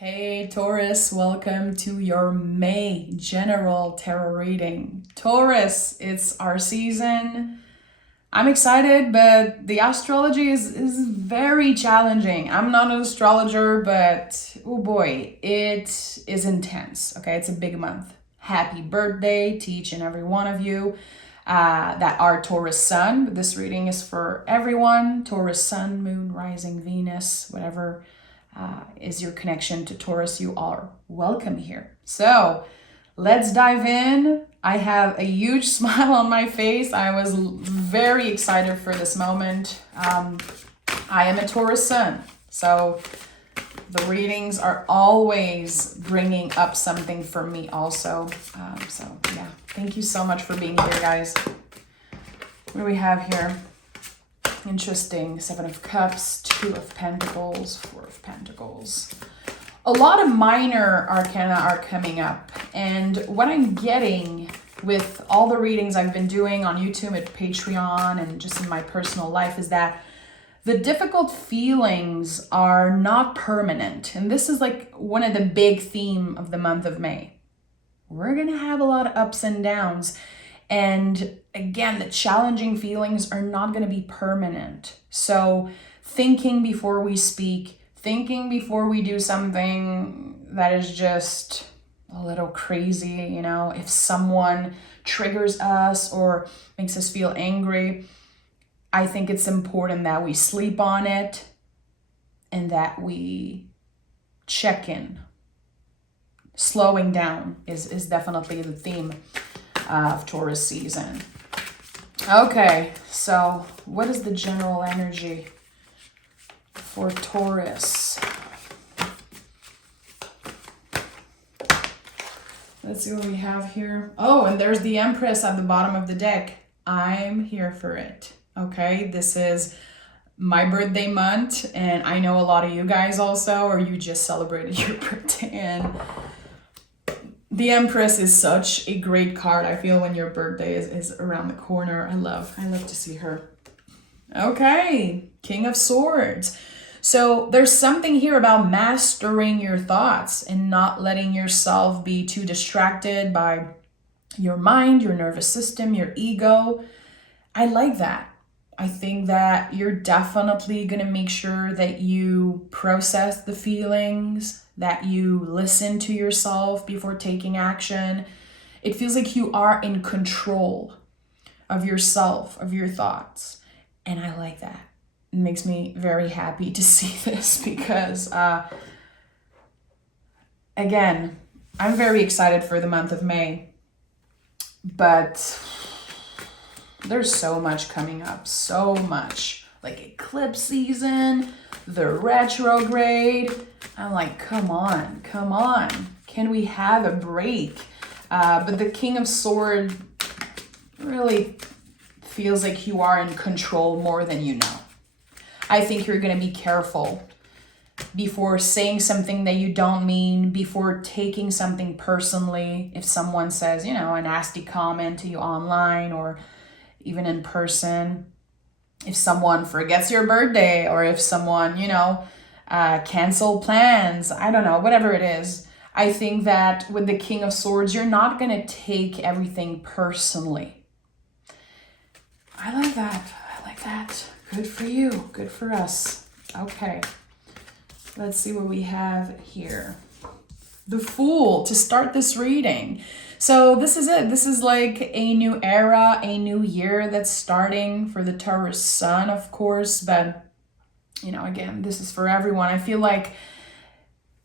Hey Taurus, welcome to your May general tarot reading. Taurus, it's our season. I'm excited, but the astrology is very challenging. I'm not an astrologer, but oh boy, it is intense. Okay, it's a big month. Happy birthday to each and every one of you that are Taurus sun. This reading is for everyone. Taurus sun, moon, rising, Venus, whatever is your connection to Taurus, you are welcome here. So let's dive in. I have a huge smile on my face. I was very excited for this moment. I am a Taurus sun, so the readings are always bringing up something for me also. So yeah, thank you so much for being here, guys. What do we have here? Interesting. 7 of Cups, 2 of Pentacles, 4 of Pentacles. A lot of minor arcana are coming up. And what I'm getting with all the readings I've been doing on YouTube, at Patreon, and just in my personal life is that the difficult feelings are not permanent. And this is like one of the big themes of the month of May. We're going to have a lot of ups and downs. And again, the challenging feelings are not going to be permanent. So thinking before we speak, thinking before we do something that is just a little crazy, you know, if someone triggers us or makes us feel angry, I think it's important that we sleep on it and that we check in. Slowing down is definitely the theme of Taurus season. Okay, so what is the general energy for Taurus? Let's see what we have here. Oh, and there's the Empress at the bottom of the deck. I'm here for it. Okay, this is my birthday month, and I know a lot of you guys also, or you just celebrated your birthday, and the Empress is such a great card. I feel when your birthday is around the corner. I love to see her. Okay, King of Swords. So there's something here about mastering your thoughts and not letting yourself be too distracted by your mind, your nervous system, your ego. I like that. I think that you're definitely going to make sure that you process the feelings, that you listen to yourself before taking action. It feels like you are in control of yourself, of your thoughts. And I like that. It makes me very happy to see this because, again, I'm very excited for the month of May. But there's so much coming up, so much. Like eclipse season, the retrograde. I'm like, come on. Can we have a break? But the King of Swords really feels like you are in control more than you know. I think you're going to be careful before saying something that you don't mean, before taking something personally. If someone says, you know, a nasty comment to you online or even in person, if someone forgets your birthday, or if someone, you know, cancel plans, I don't know, whatever it is. I think that with the King of Swords, you're not going to take everything personally. I like that. Good for you. Good for us. Okay. Let's see what we have here. The Fool to start this reading. So this is it. This is like a new era, a new year that's starting for the Taurus sun, of course. But, you know, again, this is for everyone. I feel like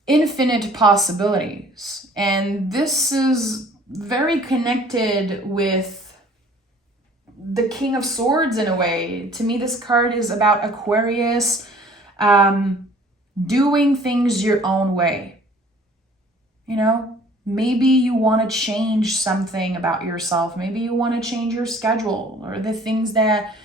infinite possibilities. And this is very connected with the King of Swords in a way. To me, this card is about Aquarius, doing things your own way. You know? Maybe you want to change something about yourself. Maybe you want to change your schedule or the things that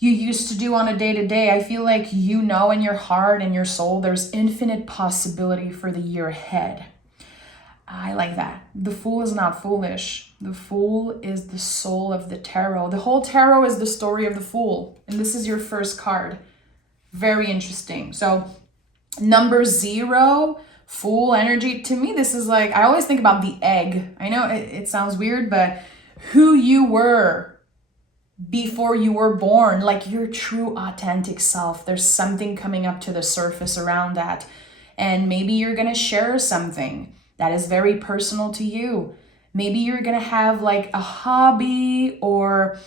you used to do on a day-to-day. I feel like you know in your heart and your soul there's infinite possibility for the year ahead. I like that. The Fool is not foolish. The Fool is the soul of the tarot. The whole tarot is the story of the Fool. And this is your first card. Very interesting. So number 0 Fool energy. To me, this is like, I always think about the egg. I know it sounds weird, but who you were before you were born, like your true authentic self. There's something coming up to the surface around that. And maybe you're going to share something that is very personal to you. Maybe you're going to have like a hobby or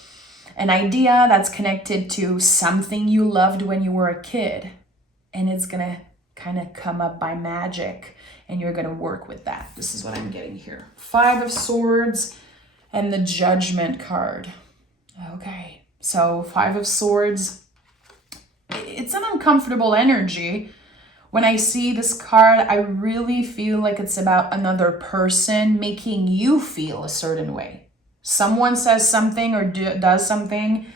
an idea that's connected to something you loved when you were a kid. And it's going to kind of come up by magic and you're going to work with that. This is what I'm getting here. 5 of Swords and the Judgment card. Okay, so 5 of Swords. It's an uncomfortable energy. When I see this card, I really feel like it's about another person making you feel a certain way. Someone says something or does something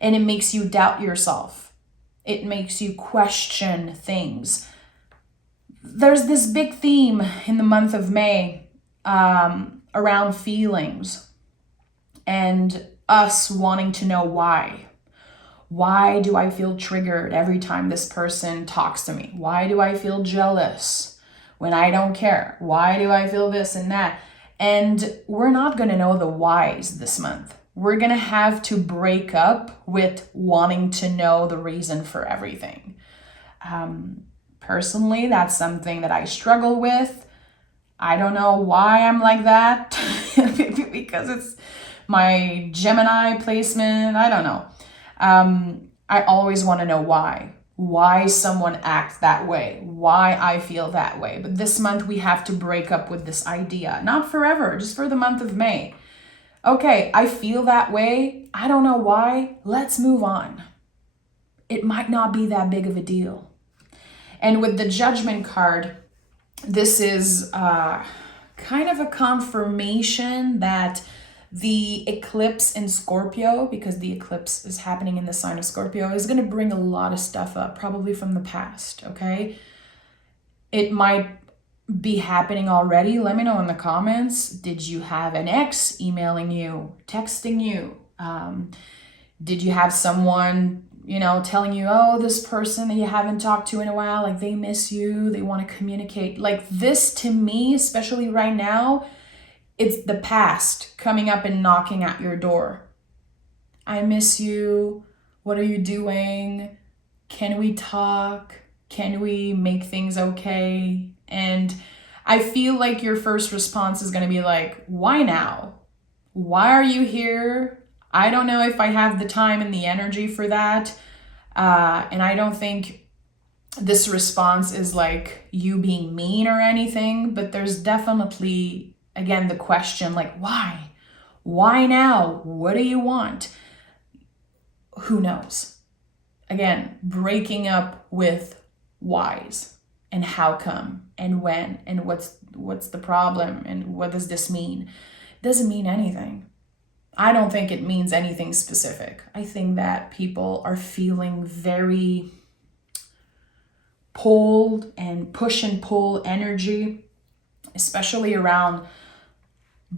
and it makes you doubt yourself. It makes you question things. There's this big theme in the month of May around feelings and us wanting to know why. Why do I feel triggered every time this person talks to me? Why do I feel jealous when I don't care? Why do I feel this and that? And we're not going to know the whys this month. We're going to have to break up with wanting to know the reason for everything. Personally, that's something that I struggle with. I don't know why I'm like that. Because it's my Gemini placement. I don't know. I always want to know why someone acts that way, why I feel that way. But this month we have to break up with this idea, not forever, just for the month of May. Okay, I feel that way. I don't know why. Let's move on. It might not be that big of a deal. And with the Judgment card, this is kind of a confirmation that the eclipse in Scorpio, because the eclipse is happening in the sign of Scorpio, is going to bring a lot of stuff up, probably from the past, okay? It might be happening already. Let me know in the comments. Did you have an ex emailing you, texting you? Did you have someone, telling you, oh, this person that you haven't talked to in a while, like they miss you, they want to communicate? Like this, to me, especially right now, it's the past coming up and knocking at your door. I miss you. What are you doing? Can we talk? Can we make things okay? And I feel like your first response is going to be like, why now? Why are you here? I don't know if I have the time and the energy for that. And I don't think this response is like you being mean or anything, but there's definitely, again, the question like, why? Why now? What do you want? Who knows? Again, breaking up with whys and how come and when and what's the problem and what does this mean? It doesn't mean anything. I don't think it means anything specific. I think that people are feeling very pulled and push and pull energy, especially around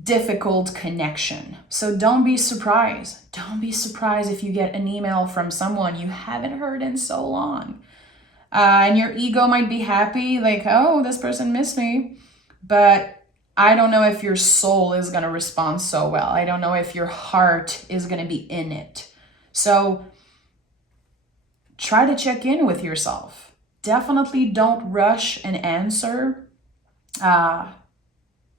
difficult connection. So don't be surprised. Don't be surprised if you get an email from someone you haven't heard in so long. And your ego might be happy, like, oh, this person missed me. But I don't know if your soul is going to respond so well. I don't know if your heart is going to be in it. So try to check in with yourself. Definitely don't rush an answer.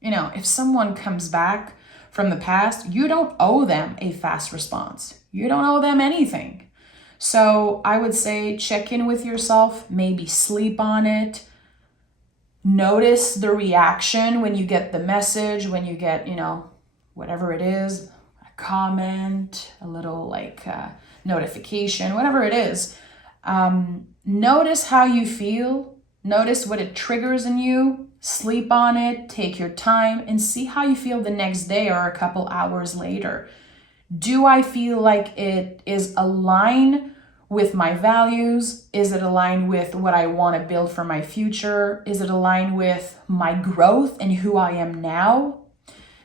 If someone comes back from the past, you don't owe them a fast response. You don't owe them anything. So I would say check in with yourself, maybe sleep on it. Notice the reaction when you get the message, when you get, whatever it is, a comment, a little notification, whatever it is. Notice how you feel. Notice what it triggers in you. Sleep on it, take your time, and see how you feel the next day or a couple hours later. Do I feel like it is aligned with my values? Is it aligned with what I want to build for my future? Is it aligned with my growth and who I am now?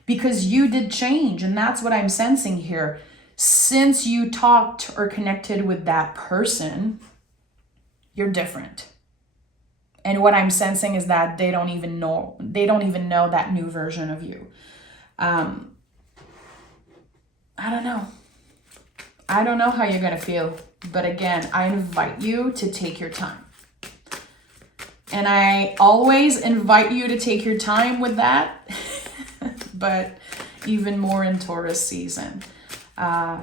Because you did change, and that's what I'm sensing here. Since you talked or connected with that person, you're different. And what I'm sensing is that they don't even know that new version of you. I don't know. I don't know how you're going to feel. But again, I invite you to take your time. And I always invite you to take your time with that. But even more in Taurus season. And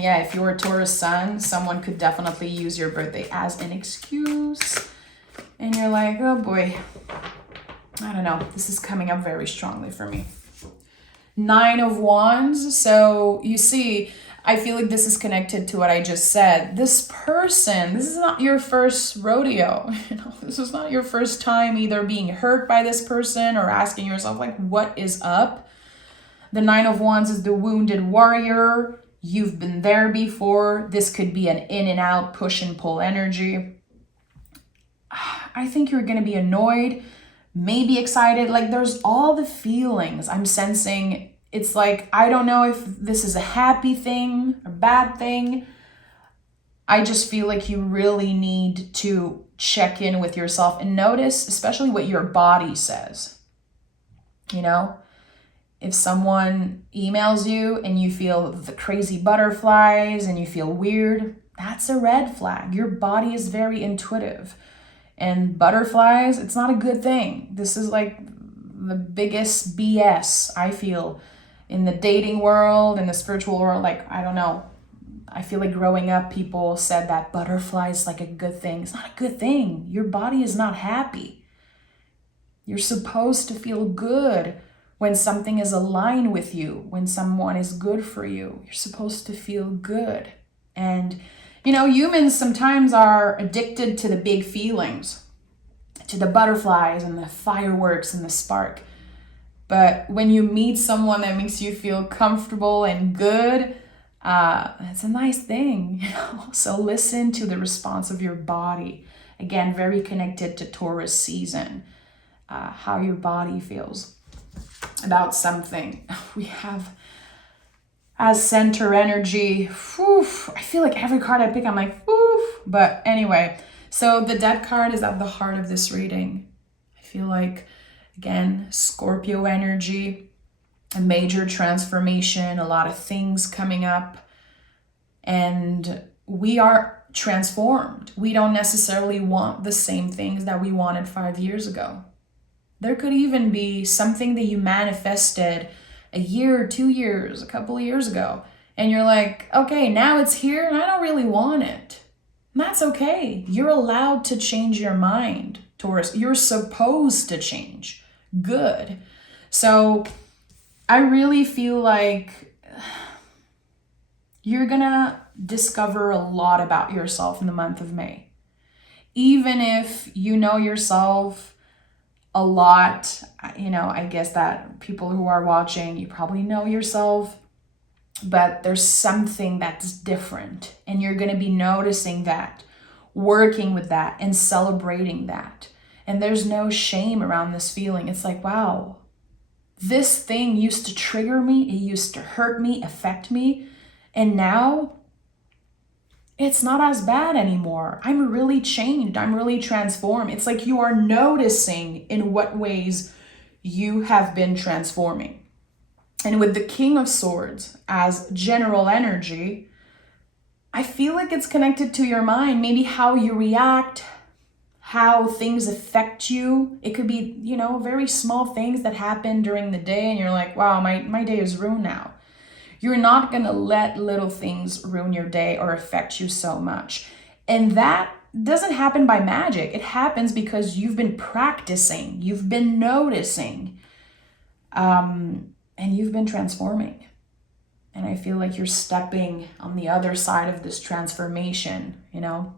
yeah, if you're a Taurus sun, someone could definitely use your birthday as an excuse. And you're like, oh boy, I don't know. This is coming up very strongly for me. 9 of Wands. So you see, I feel like this is connected to what I just said. This person, this is not your first rodeo. This is not your first time either being hurt by this person or asking yourself, like, what is up? The 9 of Wands is the wounded warrior. You've been there before. This could be an in and out, push and pull energy. I think you're going to be annoyed, maybe excited. Like, there's all the feelings I'm sensing. It's like, I don't know if this is a happy thing or bad thing. I just feel like you really need to check in with yourself and notice, especially what your body says. You know, if someone emails you and you feel the crazy butterflies and you feel weird, that's a red flag. Your body is very intuitive. And butterflies, it's not a good thing. This is like the biggest BS, I feel, in the dating world, in the spiritual world. Like, I don't know. I feel like growing up, people said that butterflies is like a good thing. It's not a good thing. Your body is not happy. You're supposed to feel good when something is aligned with you, when someone is good for you. You're supposed to feel good. And you know, humans sometimes are addicted to the big feelings, to the butterflies and the fireworks and the spark. But when you meet someone that makes you feel comfortable and good, it's a nice thing, you know? So listen to the response of your body. Again, very connected to Taurus season, how your body feels about something. We have as center energy. Whew, I feel like every card I pick, I'm like, whew. But anyway, so the Death card is at the heart of this reading. I feel like, again, Scorpio energy, a major transformation, a lot of things coming up. And we are transformed. We don't necessarily want the same things that we wanted 5 years ago. There could even be something that you manifested a year, 2 years, a couple of years ago. And you're like, okay, now it's here and I don't really want it. And that's okay. You're allowed to change your mind, Taurus. You're supposed to change. Good. So I really feel like you're gonna discover a lot about yourself in the month of May. Even if you know yourself a lot, you know, I guess that people who are watching, you probably know yourself, but there's something that's different and you're going to be noticing that, working with that and celebrating that. And there's no shame around this feeling. It's like, wow, this thing used to trigger me. It used to hurt me, affect me. And now it's not as bad anymore. I'm really changed. I'm really transformed. It's like you are noticing in what ways you have been transforming. And with the King of Swords as general energy, I feel like it's connected to your mind, maybe how you react, how things affect you. It could be, you know, very small things that happen during the day and you're like, wow, my day is ruined now. You're not going to let little things ruin your day or affect you so much. And that doesn't happen by magic. It happens because you've been practicing, you've been noticing, and you've been transforming. And I feel like you're stepping on the other side of this transformation, you know?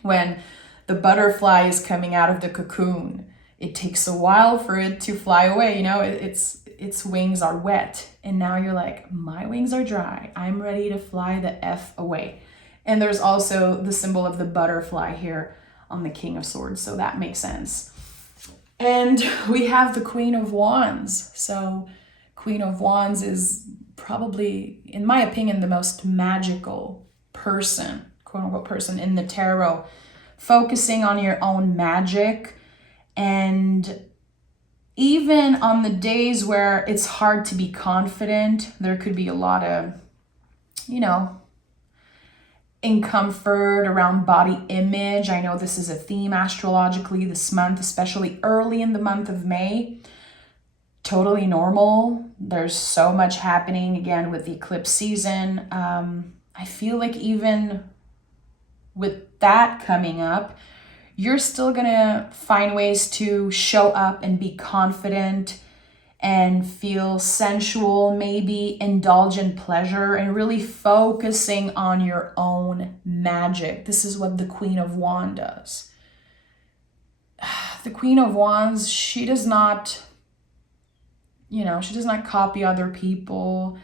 When the butterfly is coming out of the cocoon, it takes a while for it to fly away, you know? Its wings are wet. And now you're like, my wings are dry. I'm ready to fly the F away. And there's also the symbol of the butterfly here on the King of Swords. So that makes sense. And we have the Queen of Wands. So Queen of Wands is probably, in my opinion, the most magical person, quote unquote person in the tarot focusing on your own magic. And even on the days where it's hard to be confident, there could be a lot of, discomfort around body image. I know this is a theme astrologically this month, especially early in the month of May. Totally normal. There's so much happening again with the eclipse season. I feel like even with that coming up, you're still gonna find ways to show up and be confident and feel sensual, maybe indulge in pleasure, and really focusing on your own magic. This is what the Queen of Wands does. The Queen of Wands, she does not copy other people.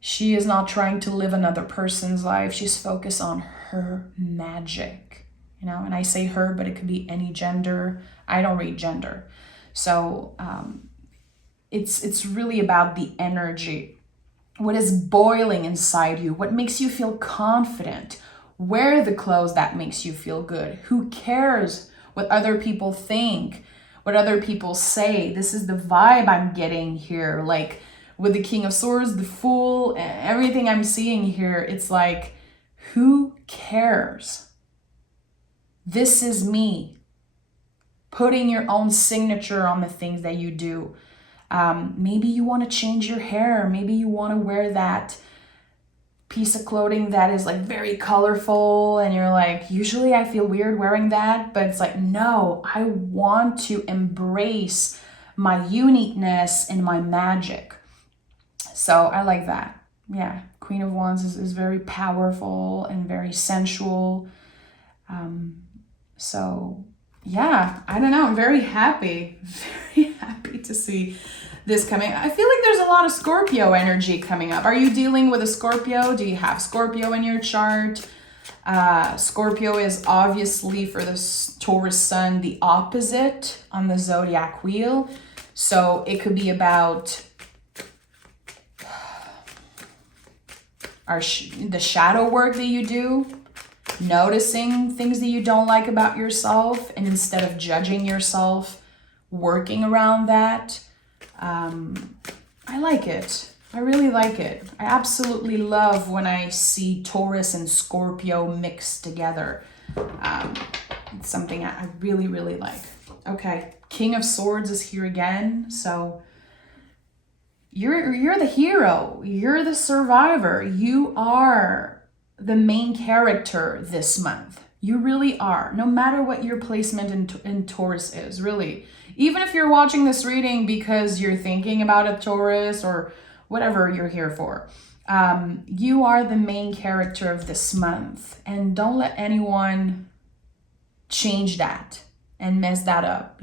She is not trying to live another person's life. She's focused on her magic, and I say her, but it could be any gender. I don't read gender. So it's really about the energy. What is boiling inside you? What makes you feel confident? Wear the clothes that makes you feel good. Who cares what other people think? What other people say? This is the vibe I'm getting here. Like with the King of Swords, the Fool, everything I'm seeing here, it's like, who cares? This is me. Putting your own signature on the things that you do. Maybe you want to change your hair. Maybe you want to wear that piece of clothing that is like very colorful and you're like, usually I feel weird wearing that, but it's like, no, I want to embrace my uniqueness and my magic. So I like that. Yeah, Queen of Wands is very powerful and very sensual. So yeah, I don't know. I'm very happy to see this coming. I feel like there's a lot of Scorpio energy coming up. Are you dealing with a Scorpio? Do you have Scorpio in your chart? Scorpio is obviously for the Taurus sun, the opposite on the zodiac wheel. So it could be about the shadow work that you do, noticing things that you don't like about yourself, and instead of judging yourself, working around that. I like it. I really like it. I absolutely love when I see Taurus and Scorpio mixed together. It's something I really, really like. Okay, King of Swords is here again. So you're the hero. You're the survivor. You are the main character this month. You really are. No matter what your placement in Taurus is, really. Even if you're watching this reading because you're thinking about a Taurus or whatever you're here for, you are the main character of this month. And don't let anyone change that and mess that up,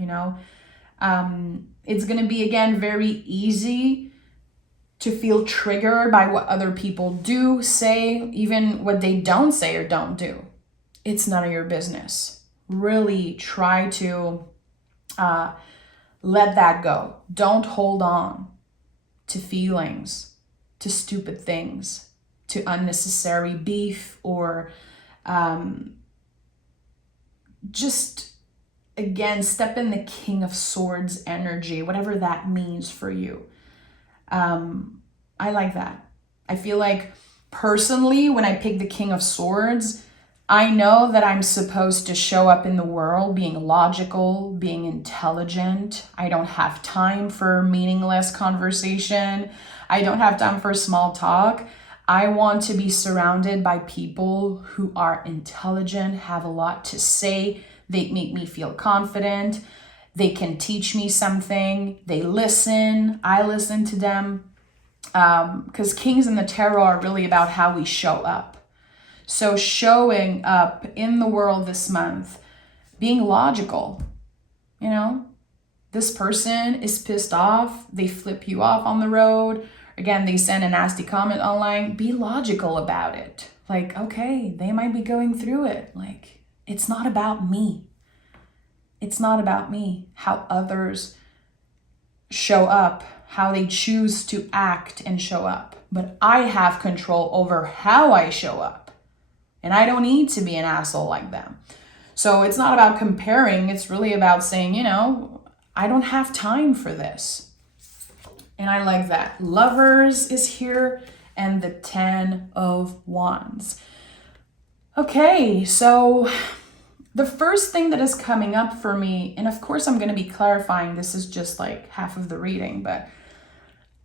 It's going to be, again, very easy to feel triggered by what other people do, say, even what they don't say or don't do. It's none of your business. Really try to let that go. Don't hold on to feelings, to stupid things, to unnecessary beef, or just, again, step in the King of Swords energy, whatever that means for you. I like that. I feel like personally, when I pick the King of Swords, I know that I'm supposed to show up in the world being logical, being intelligent. I don't have time for meaningless conversation. I don't have time for small talk. I want to be surrounded by people who are intelligent, have a lot to say. They make me feel confident. They can teach me something. They listen. I listen to them. Because kings in the tarot are really about how we show up. So showing up in the world this month, being logical, this person is pissed off. They flip you off on the road. Again, they send a nasty comment online. Be logical about it. Like, okay, they might be going through it. Like, it's not about me. It's not about me. How others show up, how they choose to act and show up. But I have control over how I show up. And I don't need to be an asshole like them. So it's not about comparing. It's really about saying, I don't have time for this. And I like that. Lovers is here and the 10 of Wands. Okay, so the first thing that is coming up for me, and of course I'm going to be clarifying, this is just like half of the reading, but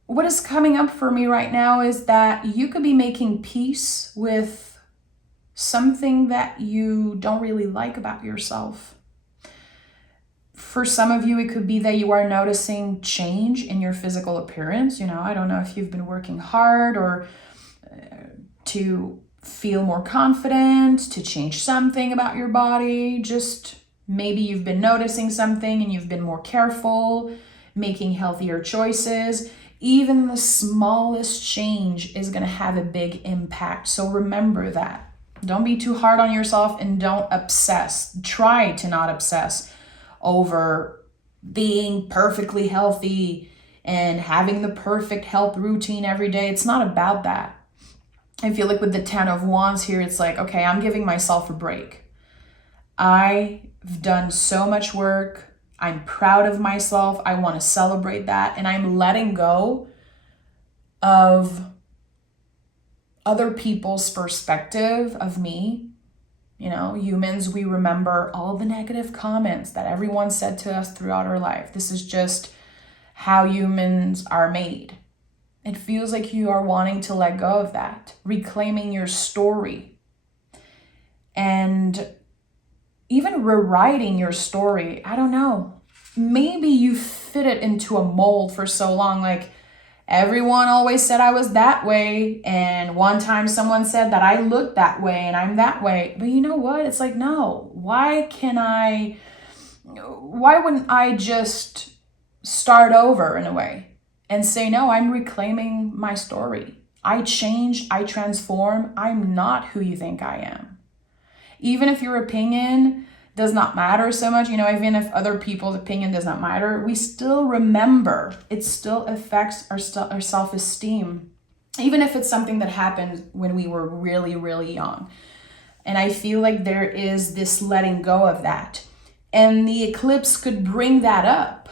what is coming up for me right now is that you could be making peace with something that you don't really like about yourself. For some of you, it could be that you are noticing change in your physical appearance. I don't know if you've been working hard or to feel more confident, to change something about your body. Just maybe you've been noticing something and you've been more careful, making healthier choices. Even the smallest change is going to have a big impact. So remember that. Don't be too hard on yourself and don't obsess. Try to not obsess over being perfectly healthy and having the perfect health routine every day. It's not about that. I feel like with the 10 of Wands here, it's like, okay, I'm giving myself a break. I've done so much work. I'm proud of myself. I want to celebrate that. And I'm letting go of other people's perspective of me. Humans, we remember all the negative comments that everyone said to us throughout our life. This is just how humans are made. It feels like you are wanting to let go of that, reclaiming your story, and even rewriting your story. I don't know. Maybe you fit it into a mold for so long. Like, everyone always said I was that way. And one time someone said that I looked that way and I'm that way. But you know what? It's like, no, why wouldn't I just start over in a way and say, no, I'm reclaiming my story. I changed, I transform. I'm not who you think I am. Even if your opinion does not matter so much, even if other people's opinion does not matter, we still remember. It still affects our self-esteem, even if it's something that happened when we were really, really young. And I feel like there is this letting go of that. And the eclipse could bring that up.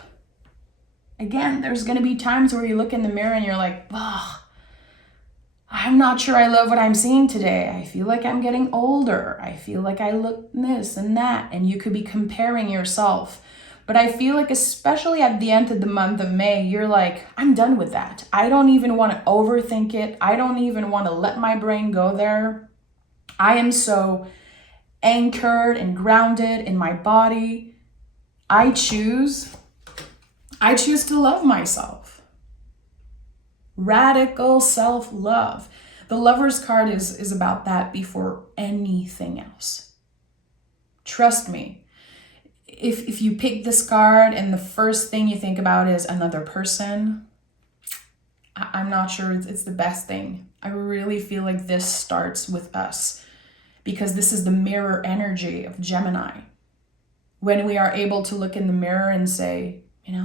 Again, there's going to be times where you look in the mirror and you're like, I'm not sure I love what I'm seeing today. I feel like I'm getting older. I feel like I look this and that. And you could be comparing yourself. But I feel like especially at the end of the month of May, you're like, I'm done with that. I don't even want to overthink it. I don't even want to let my brain go there. I am so anchored and grounded in my body. I choose to love myself. Radical self-love. The Lover's card is about that before anything else. Trust me. If you pick this card and the first thing you think about is another person, I'm not sure it's the best thing. I really feel like this starts with us because this is the mirror energy of Gemini. When we are able to look in the mirror and say,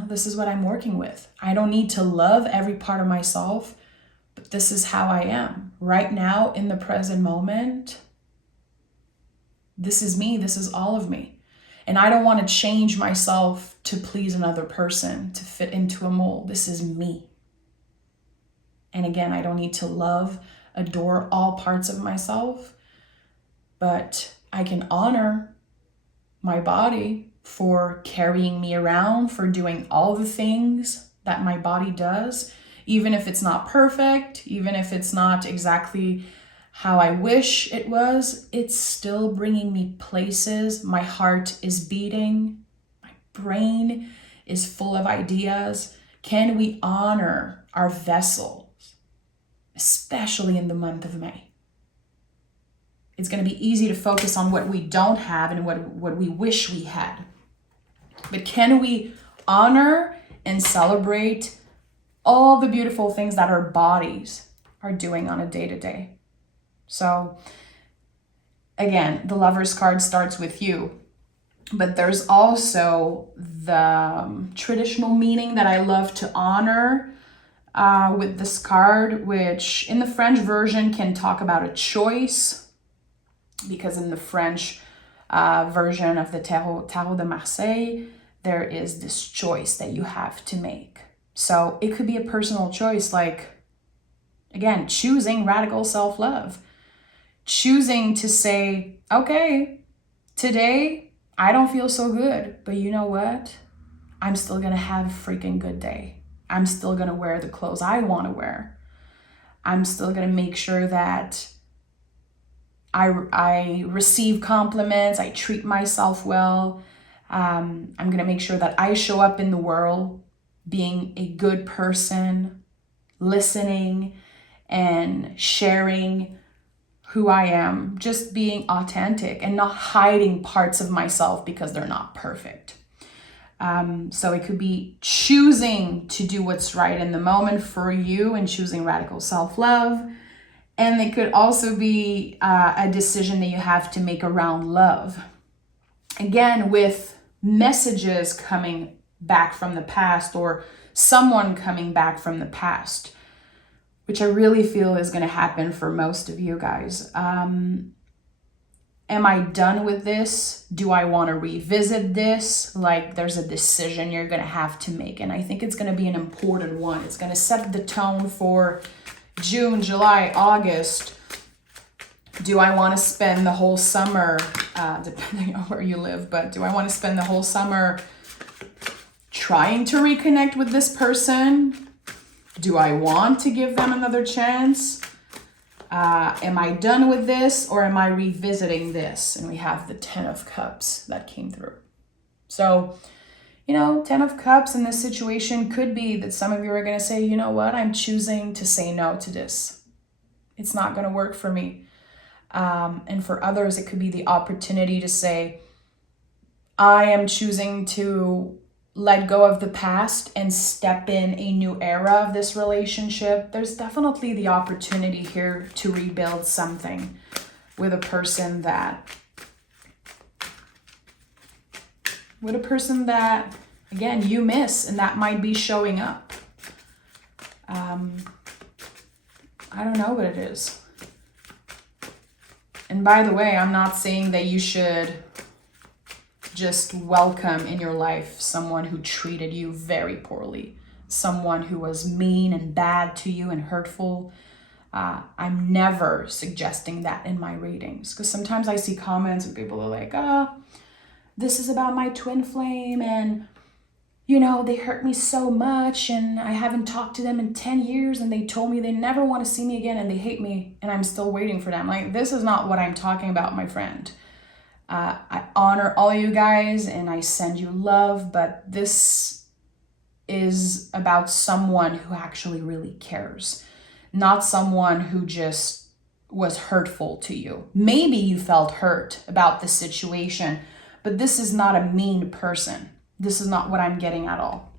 this is what I'm working with. I don't need to love every part of myself, but this is how I am. Right now, in the present moment, this is me. This is all of me. And I don't want to change myself to please another person, to fit into a mold. This is me. And again, I don't need to love, adore all parts of myself, but I can honor my body for carrying me around, for doing all the things that my body does, even if it's not perfect, even if it's not exactly how I wish it was, it's still bringing me places. My heart is beating, my brain is full of ideas. Can we honor our vessels, especially in the month of May? It's going to be easy to focus on what we don't have and what we wish we had. But can we honor and celebrate all the beautiful things that our bodies are doing on a day-to-day? So again, the Lover's card starts with you, but there's also the traditional meaning that I love to honor with this card, which in the French version can talk about a choice, because in the French version of the Tarot de Marseille, there is this choice that you have to make. So it could be a personal choice, like, again, choosing radical self-love. Choosing to say, okay, today I don't feel so good, but you know what? I'm still gonna have a freaking good day. I'm still gonna wear the clothes I wanna wear. I'm still gonna make sure that I receive compliments, I treat myself well. I'm gonna make sure that I show up in the world being a good person, listening and sharing who I am, just being authentic and not hiding parts of myself because they're not perfect. So it could be choosing to do what's right in the moment for you and choosing radical self-love. And it could also be a decision that you have to make around love. Again, with messages coming back from the past or someone coming back from the past, which I really feel is going to happen for most of you guys. Am I done with this? Do I want to revisit this? Like, there's a decision you're going to have to make. And I think it's going to be an important one. It's going to set the tone for June, July, August. Do I want to spend the whole summer, depending on where you live, but do I want to spend the whole summer trying to reconnect with this person? Do I want to give them another chance? Am I done with this, or am I revisiting this? And we have the 10 of Cups that came through. So, 10 of Cups in this situation could be that some of you are going to say, you know what, I'm choosing to say no to this. It's not going to work for me. And for others, it could be the opportunity to say, I am choosing to let go of the past and step in a new era of this relationship. There's definitely the opportunity here to rebuild something with a person that, again, you miss, and that might be showing up. I don't know what it is. And by the way, I'm not saying that you should just welcome in your life someone who treated you very poorly, someone who was mean and bad to you and hurtful. I'm never suggesting that in my readings, because sometimes I see comments and people are like, this is about my twin flame, and they hurt me so much, and I haven't talked to them in 10 years, and they told me they never want to see me again, and they hate me, and I'm still waiting for them. Like, this is not what I'm talking about, my friend. I honor all you guys and I send you love, but this is about someone who actually really cares, not someone who just was hurtful to you. Maybe you felt hurt about the situation, but this is not a mean person. This is not what I'm getting at all.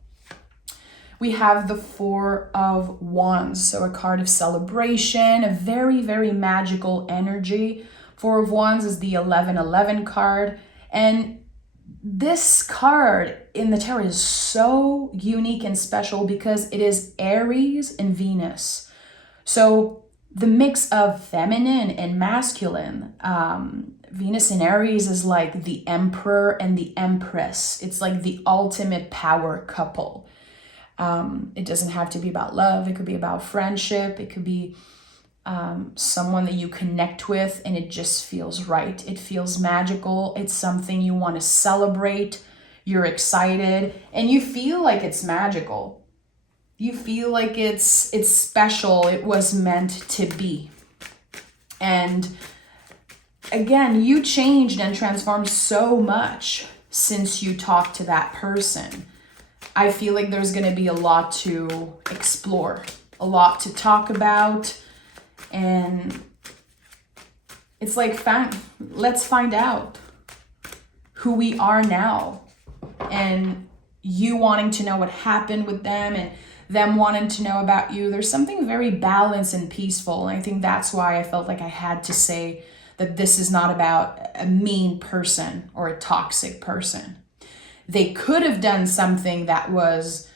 We have the 4 of Wands, so a card of celebration, a very, very magical energy. 4 of Wands is the 1111 card. And this card in the tarot is so unique and special because it is Aries and Venus. So the mix of feminine and masculine, Venus in Aries is like the Emperor and the Empress. It's like the ultimate power couple. It doesn't have to be about love. It could be about friendship. It could be someone that you connect with and it just feels right. It feels magical. It's something you want to celebrate. You're excited and you feel like it's magical. You feel like it's special. It was meant to be. And again, you changed and transformed so much since you talked to that person. I feel like there's going to be a lot to explore, a lot to talk about. And it's like, let's find out who we are now. And you wanting to know what happened with them and them wanting to know about you. There's something very balanced and peaceful. And I think that's why I felt like I had to say that this is not about a mean person or a toxic person. They could have done something that was,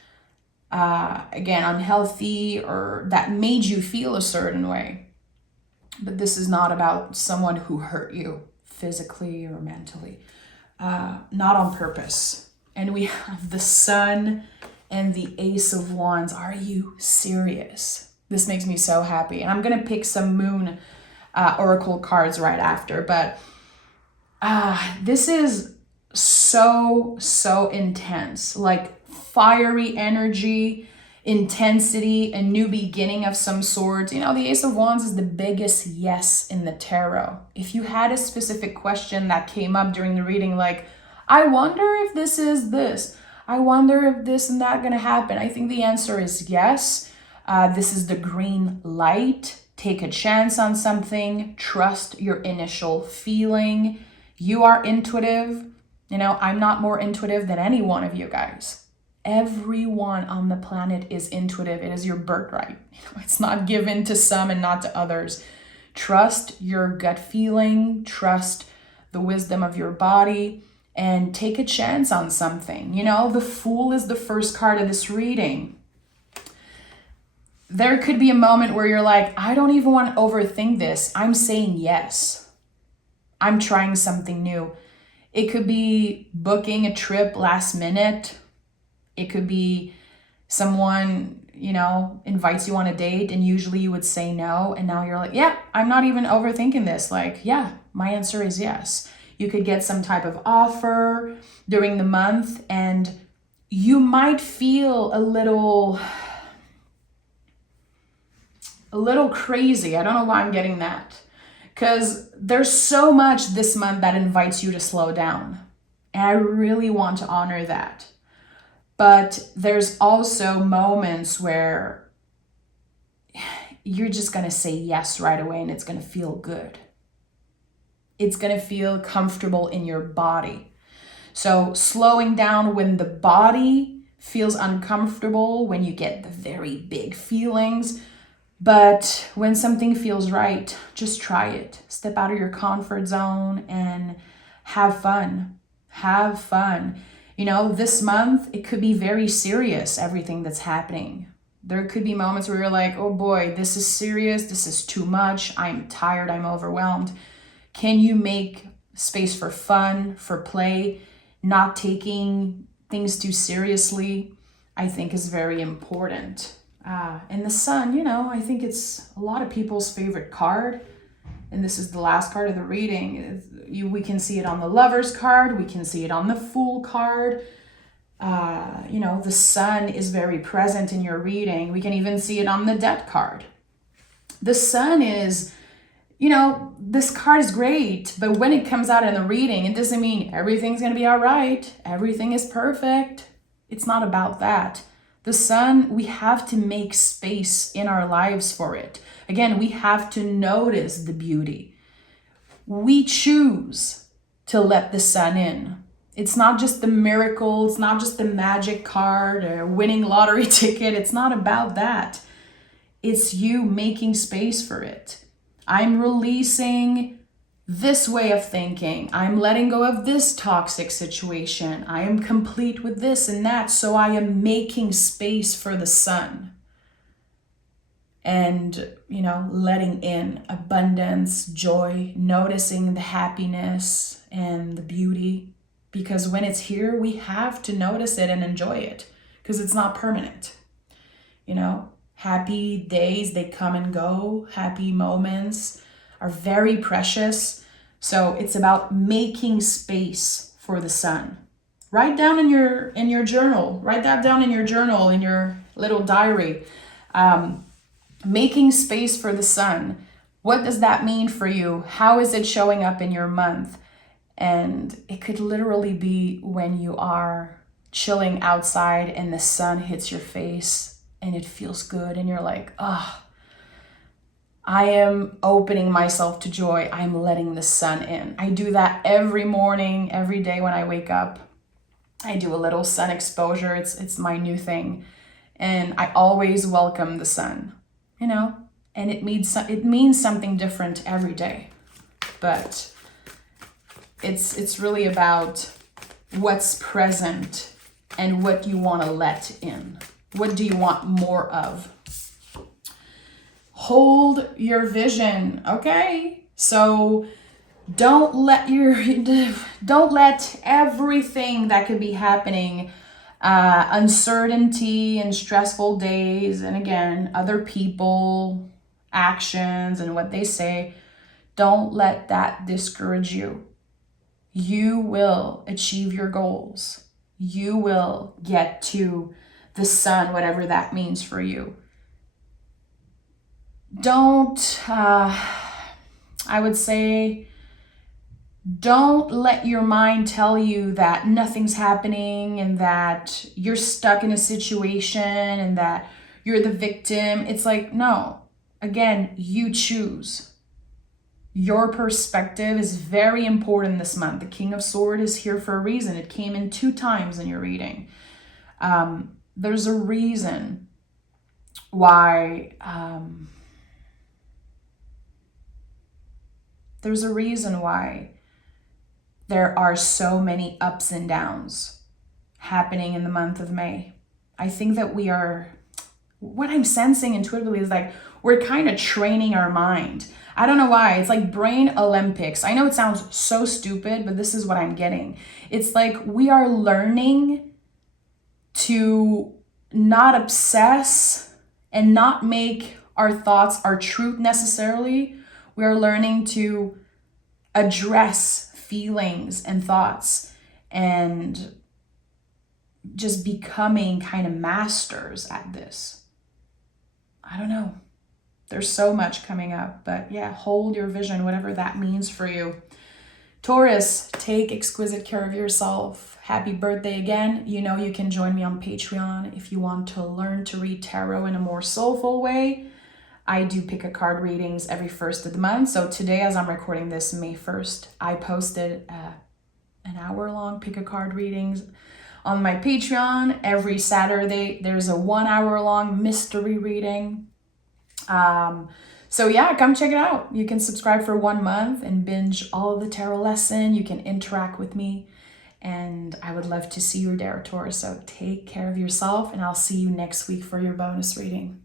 again, unhealthy or that made you feel a certain way. But this is not about someone who hurt you physically or mentally, not on purpose. And we have the Sun and the Ace of Wands. Are you serious? This makes me so happy. And I'm going to pick some moon oracle cards right after. But this is so intense. Like fiery energy, intensity, a new beginning of some sort. You know, the Ace of Wands is the biggest yes in the tarot. If you had a specific question that came up during the reading, like, I wonder if this is this, I wonder if this and that gonna happen, I think the answer is yes. This is the green light. Take a chance on something. Trust your initial feeling. You are intuitive. You know, I'm not more intuitive than any one of you guys. Everyone on the planet is intuitive. It is your birthright. You know, it's not given to some and not to others. Trust your gut feeling. Trust the wisdom of your body and take a chance on something. You know, the Fool is the first card of this reading. There could be a moment where you're like, I don't even want to overthink this. I'm saying yes. I'm trying something new. It could be booking a trip last minute. It could be someone, you know, invites you on a date and usually you would say no. And now you're like, yeah, I'm not even overthinking this. Like, yeah, my answer is yes. You could get some type of offer during the month and you might feel a little crazy. I don't know why I'm getting that. Because there's so much this month that invites you to slow down. And I really want to honor that. But there's also moments where you're just going to say yes right away and it's going to feel good. It's going to feel comfortable in your body. So slowing down when the body feels uncomfortable, when you get the very big feelings. But when something feels right, just try it. Step out of your comfort zone and have fun. Have fun. You know, this month, it could be very serious, everything that's happening. There could be moments where you're like, oh boy, this is serious. This is too much. I'm tired. I'm overwhelmed. Can you make space for fun, for play, not taking things too seriously, I think is very important. And the Sun, you know, I think it's a lot of people's favorite card. And this is the last card of the reading. We can see it on the Lover's card. We can see it on the Fool card. You know, the Sun is very present in your reading. We can even see it on the Death card. The Sun is, you know, this card is great, but when it comes out in the reading, it doesn't mean everything's going to be all right. Everything is perfect. It's not about that. The Sun, we have to make space in our lives for it. Again, we have to notice the beauty. We choose to let the Sun in. It's not just the miracle. It's not just the magic card or winning lottery ticket. It's not about that. It's you making space for it. I'm releasing this way of thinking. I'm letting go of this toxic situation. I am complete with this and that. So I am making space for the Sun. And, you know, letting in abundance, joy, noticing the happiness and the beauty. Because when it's here, we have to notice it and enjoy it. Because it's not permanent. You know, happy days, they come and go. Happy moments are very precious. So it's about making space for the Sun. Write down in your journal. Write that down in your journal, in your little diary. Making space for the Sun. What does that mean for you? How is it showing up in your month? And it could literally be when you are chilling outside and the sun hits your face and it feels good and you're like, ah. I am opening myself to joy. I'm letting the sun in. I do that every morning, every day when I wake up. I do a little sun exposure. It's my new thing. And I always welcome the sun, you know, and it means something different every day. But it's really about what's present and what you want to let in. What do you want more of? Hold your vision, okay? So Don't let everything that could be happening, uncertainty and stressful days, and again, other people, actions, and what they say, don't let that discourage you. You will achieve your goals. You will get to the sun, whatever that means for you. Don't, I would say, don't let your mind tell you that nothing's happening and that you're stuck in a situation and that you're the victim. It's like, no, again, you choose. Your perspective is very important this month. The King of Swords is here for a reason. It came in 2 times in your reading. There's a reason why there are so many ups and downs happening in the month of May. I think that what I'm sensing intuitively is like we're kind of training our mind. I don't know why. It's like brain Olympics. I know it sounds so stupid, but this is what I'm getting. It's like we are learning to not obsess and not make our thoughts our truth necessarily. We are learning to address feelings and thoughts and just becoming kind of masters at this. I don't know. There's so much coming up, but yeah, hold your vision, whatever that means for you. Taurus, take exquisite care of yourself. Happy birthday again. You know you can join me on Patreon if you want to learn to read tarot in a more soulful way. I do pick a card readings every first of the month. So today, as I'm recording this, May 1st, I posted an hour-long pick a card readings on my Patreon. Every Saturday, there's a 1 hour-long mystery reading. So yeah, come check it out. You can subscribe for 1 month and binge all of the tarot lesson. You can interact with me, and I would love to see you there, Taurus. So take care of yourself, and I'll see you next week for your bonus reading.